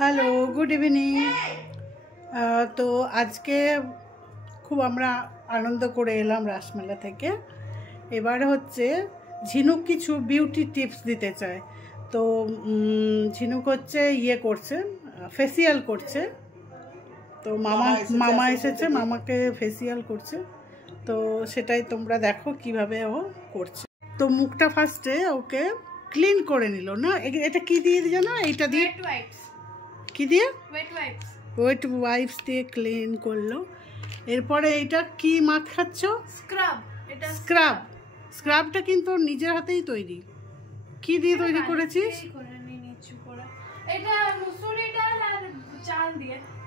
Hello, good evening. তো আজকে খুব আমরা আনন্দ করে এলাম রাসমেলা থেকে। এবারে হচ্ছে ঝিনুক কিছু বিউটি টিপস দিতে চায়। তো ঝিনুক হচ্ছে করছে, ফেসিয়াল করছে। তো মামা এসেছে, মামাকে ফেসিয়াল করছে। তো সেটাই তোমরা দেখো কিভাবে ও করছে। তো মুখটা ফার্স্টে ওকে ক্লিন করে নিল না, এটা কি দিয়ে জানো? এইটা দিয়ে কি দিয়ে ওয়েট ওয়াইপস দিয়ে ক্লিন করলো। এরপরে এটা কি মাখাচ্ছ? স্ক্রাবটা কিন্তু নিজের হাতেই তৈরি। কি দিয়ে তৈরি করেছিস?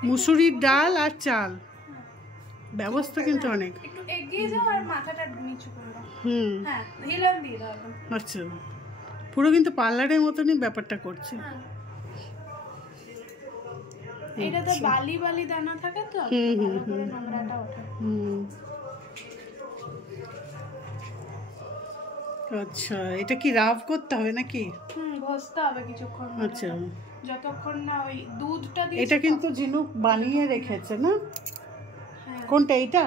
মুসুরির ডাল আর চাল। ব্যবস্থা কিন্তু অনেক। আচ্ছা, পুরো কিন্তু পার্লারের মতনই ব্যাপারটা করছে। এটাতে বালি বালি দানা থাকে তো, নোংরাটা ওঠে। আচ্ছা, এটা কি রাব করতে হবে নাকি? ঘষতে হবে কিছুক্ষণ। আচ্ছা, যতক্ষণ না ওই দুধটা দিয়ে। এটা কিন্তু ঝিনুক বানিয়ে রেখেছে না? কোনটা? এইটা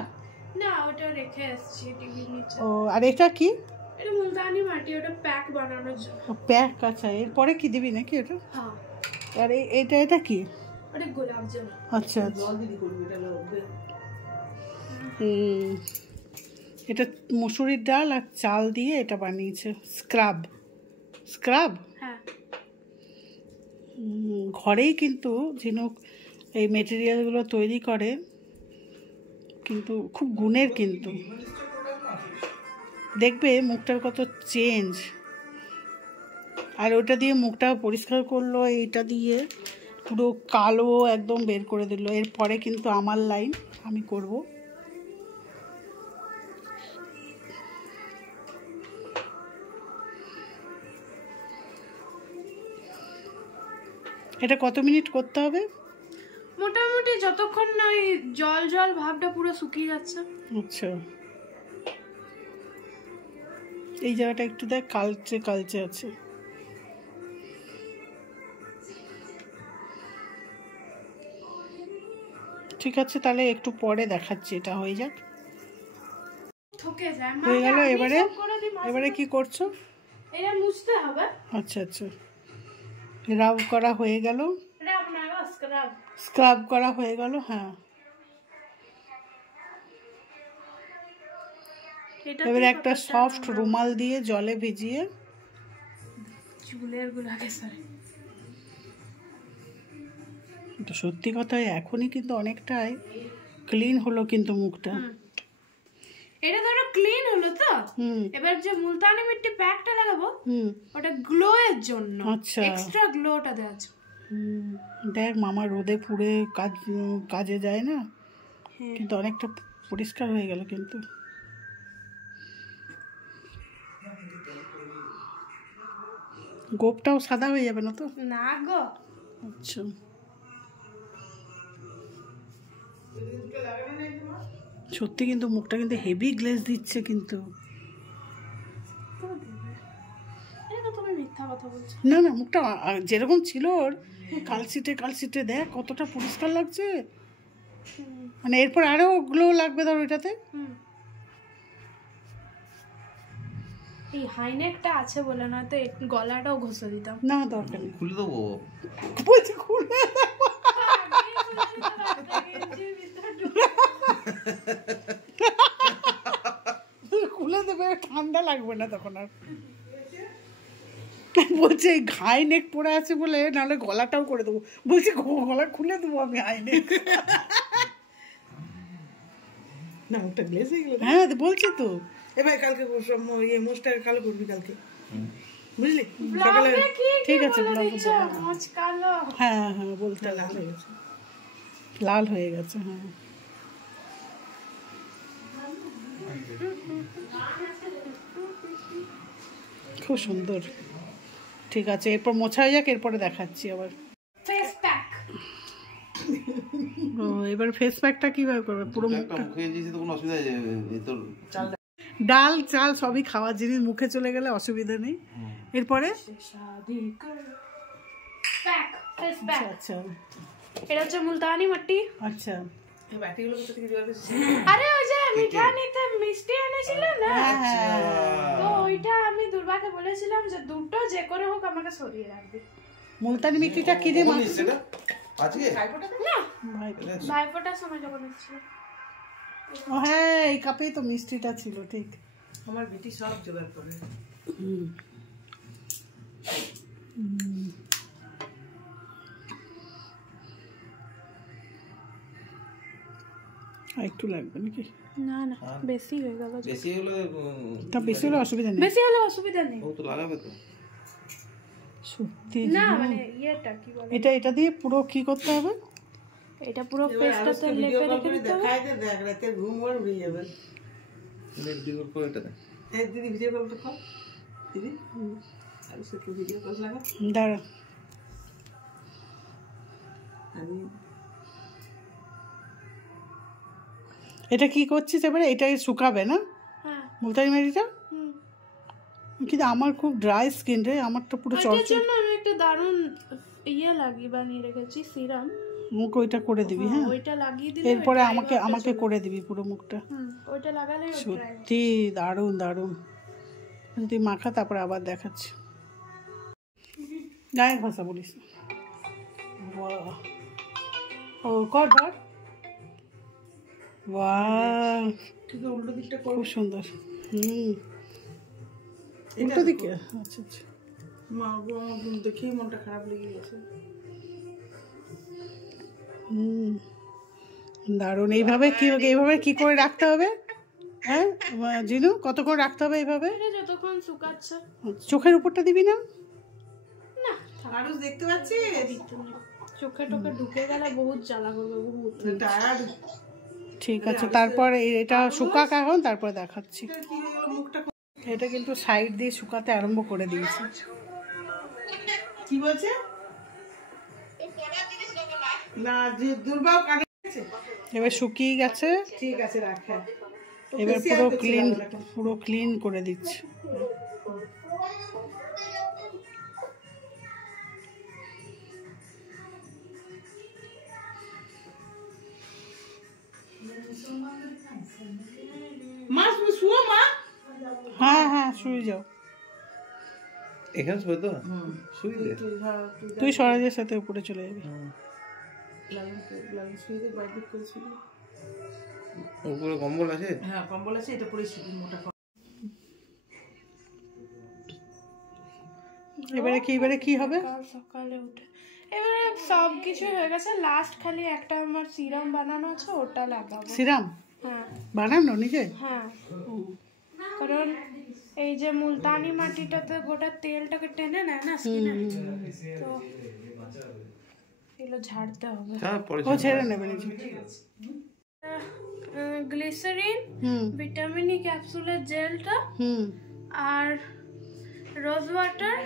না, ওটা রেখে এসেছি টিভির নিচে। ও, আর এটা কি? এটা মুলতানি মাটি, ওটা প্যাক বানানোর জন্য। প্যাক? আচ্ছা, এরপরে কি দিবি নাকি এটা? হ্যাঁ। আর এটা কি? ওটা গোলাপ জামুন। আচ্ছা, এটা মুসুরির ডাল আর চাল দিয়ে এটা বানিয়েছে। স্ক্রাব। হ্যাঁ, ঘরেই কিন্তু ঝিনুক এই মেটেরিয়ালগুলো তৈরি করে, কিন্তু খুব গুণের। কিন্তু দেখবে মুখটার কত চেঞ্জ। আর ওটা দিয়ে মুখটা পরিষ্কার করলো, এইটা দিয়ে পুরো কালো একদম বের করে দিল। এরপরে কিন্তু আমার লাইন, আমি করব। এটা কত মিনিট করতে হবে? মোটামুটি যতক্ষণ না ওই জল জল ভাবটা পুরো শুকিয়ে যাচ্ছে। আচ্ছা, এই জায়গাটা একটু দেখ, কালচে আছে। ঠিক আছে, তাহলে একটু পরে দেখাচ্ছি, এটা হয়ে যাক। হয়ে গেল। এবারে কি করছো? এটা মুছতে হবে। আচ্ছা, রাব করা হয়ে গেল, স্ক্রাব করা হয়ে গেল। হ্যাঁ, এবারে একটা সফট রুমাল দিয়ে জলে ভিজিয়ে চুলের গুলাকে সরে। তো সত্যি কথা, এখনই কিন্তু অনেকটাই ক্লিন হলো কিন্তু মুখটা। এটা ধরো ক্লিন হলো তো। এবার যে মুলতানি মিট্টি প্যাকটা লাগাবো, ওটা গ্লো এর জন্য। আচ্ছা, এক্সট্রা গ্লোটা দেওয়ার জন্য। দেখ, মামা রোদে পুড়ে কাজে যায় না, কিন্তু অনেকটা পরিষ্কার হয়ে গেল। কিন্তু গোপটাও সাদা হয়ে যাবে না তো? না গো। আচ্ছা, সত্যি কিন্তু মুখটা কিন্তু হেভি গ্লেজ দিচ্ছে কিন্তু। না, মুখটা যেরকম ছিল ওর কালসিটে দেখ কতটা পরিষ্কার লাগছে। মানে এরপর আরো গ্লো লাগবে ধর ওইটাতে। এই হাইনেকটা আছে বলে, না তো গলাটাও ঘষে দিতাম। না, দরকার নেই, খুলে দেবো। বলছি খুলে খুলে দেবে, ঠান্ডা লাগবে না তখন আর। বলছে ঘাই নেক পরে আছে বলে, নাহলে গলাটাও করে দেবো। বলছি গলা খুলে দেবো আমি হাইনেক। না, মুখটা গ্লেজ হয়ে গেল। হ্যাঁ, বলছি তো। এবার কালকে মোষটা কালো করবি কালকে, বুঝলি? সকালে ঠিক আছে, হ্যাঁ বলতে লাল হয়ে গেছে। হ্যাঁ, খুব সুন্দর। ঠিক আছে, এরপর মোছা হয়ে যাক, এরপরে দেখাচ্ছি আবার। Face pack. ও, এবার ফেস প্যাকটা কিভাবে করবে? পুরো মুখটা মুখে দিয়েছি তো কোনো অসুবিধা নেই তো? ডাল চাল সবই খাওয়ার জিনিস, মুখে চলে গেলে অসুবিধা নেই। এরপরে প্যাক। Face pack. আচ্ছা এটা হচ্ছে মুলতানি মাটি। আচ্ছা এই বাটিগুলো কোথা থেকে জোগাড় করেছিস? আরে ওই যে মিঠা নিতে মিষ্টি এনেছিল না, তো ওইটা আমি দুর্বাকে বলেছিলাম যে দুটো যে করে হোক আমাকে সরিয়ে রাখবি। মুলতানি মিষ্টিটা কি দিয়ে মাখা? সেটা আজকে না ভাই ভাইফোঁটার সময় যখন এসেছিল। ও হ্যাঁ, এই কাপেই তো মিষ্টিটা ছিল, ঠিক। আমার বেটি সব জোগাড় করে। আর একটু লাগবে নাকি? না না বেশি হয়ে গেল। বেশি হলে তা বেশি হলে অসুবিধা নেই। বেশি হলে অসুবিধা নেই। ও তো লাগাবে তো। সত্যি না মানে ইয়েটা কি বলে, এটা দিয়ে পুরো কি করতে হবে? এটা পুরো পেস্টটাতে লেপে রেখে দিতে হবে। দেখাই দে, দেখ রাতে ঘুম ওর উড়ে যাবে। নেট ডিকোড করে এটা দে। এই দিদি ভিডিও কল তো কর দিদি। আর সে তো ভিডিও কল লাগা। দাঁড়া, আমি এটা কি করছিস এবারে? এটাই শুকাবে না হ্যাঁ মুলতানি মাটিটা? কিন্তু আমার খুব ড্রাই স্কিন রে, আমারটা পুরো এটার চলছে। জন্য আমি একটা দারুণ বানিয়ে রেখেছি সিরাম। মুখ ওইটা করে দিবি, হ্যাঁ? ওইটা লাগিয়ে দিলে এরপরে আমাকে করে দিবি পুরো মুখটা। ওইটা লাগালে সত্যি দারুণ দারুণ। তুই মাখা, তারপরে আবার দেখাচ্ছি। গায়ের ভাষা বলিস না। বাহ, ও কর কর। বাহ, ঠিক উল্টো দিকটা কর। খুব সুন্দর। উল্টো দিকে? আচ্ছা আচ্ছা। মা গো, দেখেই মনটা খারাপ লেগে গেছে। দারুণ। এইভাবে কি করে রাখতে হবে? হ্যাঁ জিনু, কতক্ষণ রাখতে হবে এইভাবে? এটা যতক্ষণ শুকাচ্ছে। চোখের উপরটা দিবি না? না আরো দেখতে পাচ্ছি চোখে টোকে ঢুকে গেলে বহুত জ্বালা করবে, বহুত। টায়ার্ড। ঠিক আছে, তারপর এটা শুকাক এখন, তারপরে দেখাচ্ছি। কি হয়ে গেল মুখটা? এটা কিন্তু সাইড দিয়ে শুকাতে আরম্ভ করে দিয়েছে। কি বলছে? না যে দুর্বাও কানে গেছে। এবার শুকিয়ে গেছে, ঠিক আছে রাখ। হ্যাঁ এবার পুরো ক্লিন করে দিচ্ছি। মা তুমি শুও মা। হ্যাঁ হ্যাঁ, শুয়ে যাও। এখানে শুয়ে তো শুই দে। তুই স্বরাজের সাথে উপরে চলে যাবি। উপরে কম্বল আছে? হ্যাঁ কম্বল আছে, এটা পরে শুবি মোটা। এবারে কি হবে? সকালে উঠে এবারে সব কিছু হয়ে গেছে, লাস্ট খালি একটা আমার সিরাম বানানো আছে, ওটা লাগাবো। সিরাম হ্যাঁ বানানো নিজে? হ্যাঁ, কারণ এই যে মুলতানি মাটিটাতে গোটা তেলটাকে টেনে নেয় না স্কিনে, তো এগুলো ঝাড়তে হবে। ও ছেড়ে নেবে নিজে। গ্লিসারিন, ভিটামিন ই ক্যাপসুলের জেলটা, আর রোজ ওয়াটার,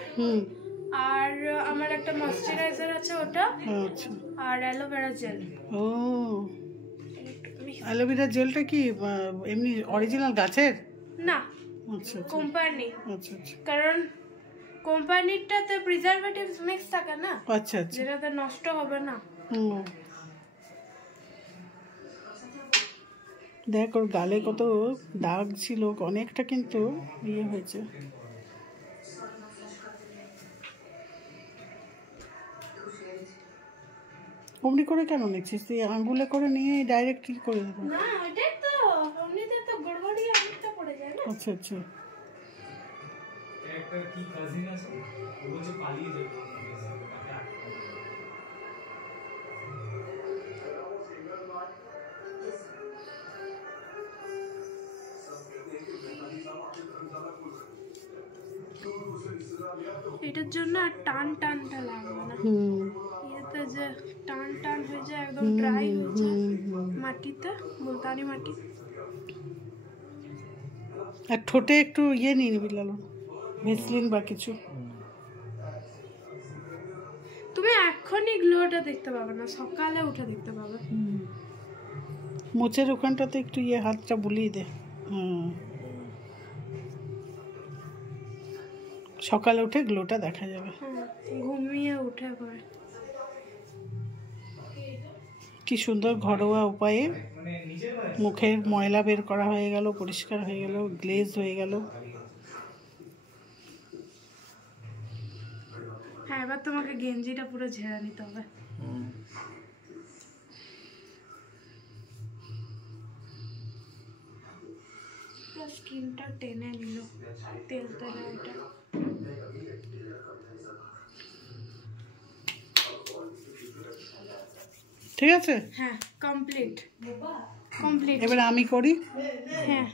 আর আমার একটা ময়শ্চারাইজার আছে ওটা, আচ্ছা। আর অ্যালোভেরা জেল। ও, অ্যালোভেরা জেলটা কি এমনি অরিজিনাল গাছের? না, আচ্ছা কোম্পানি। আচ্ছা আচ্ছা কারণ কোম্পানিটাতে প্রিজারভেটিভস মিক্স থাকে না, আচ্ছা আচ্ছা। যেটাতে নষ্ট হবে না। দেখ ওর গালে কত দাগ ছিল, অনেকটা কিন্তু ইয়ে হয়েছে। অমনি করে কেন নিচ্ছিস তুই? আঙ্গুলে করে নিয়ে ডাইরেক্ট কি করে দেবো? না ওইটাই তো, এমনিতে তো গড়গড়িয়ে অনেকটা পড়ে যায় না। আচ্ছা আচ্ছা। একটা কি কাজিন আছে, ও বলছে পালিয়ে যাবে। এটার জন্য আর টানটা লাগবে না, এতে যে টান হয়ে যায়, একদম ড্রাই হয়ে যায় মাটিতে, মুলতানি মাটি। আর ঠোঁটে একটু ইয়ে নিয়ে নিবি লালন, ভেসলিন বা কিছু। তুমি এখনই গ্লোটা দেখতে পাবে না, সকালে উঠে দেখতে পাবে। মোচের ওখানটাতে একটু ইয়ে হাতটা বুলিয়ে দে। সকালে উঠে গ্লোটা দেখা যাবে। ঘুমিয়ে উঠে করে। কি সুন্দর ঘরোয়া উপায়ে মুখের ময়লা বের করা হয়ে গেল, পরিষ্কার হয়ে গেল, গ্লেজ হয়ে গেল। হ্যাঁ, এবার তোমাকে গেঞ্জিটা পুরো ঝেড়ে নিতে হবে। স্কিনটা টেনে নিল তেল তেলে ওটা। ঠিক আছে, হ্যাঁ, কমপ্লিট। এবার আমি করি। হ্যাঁ।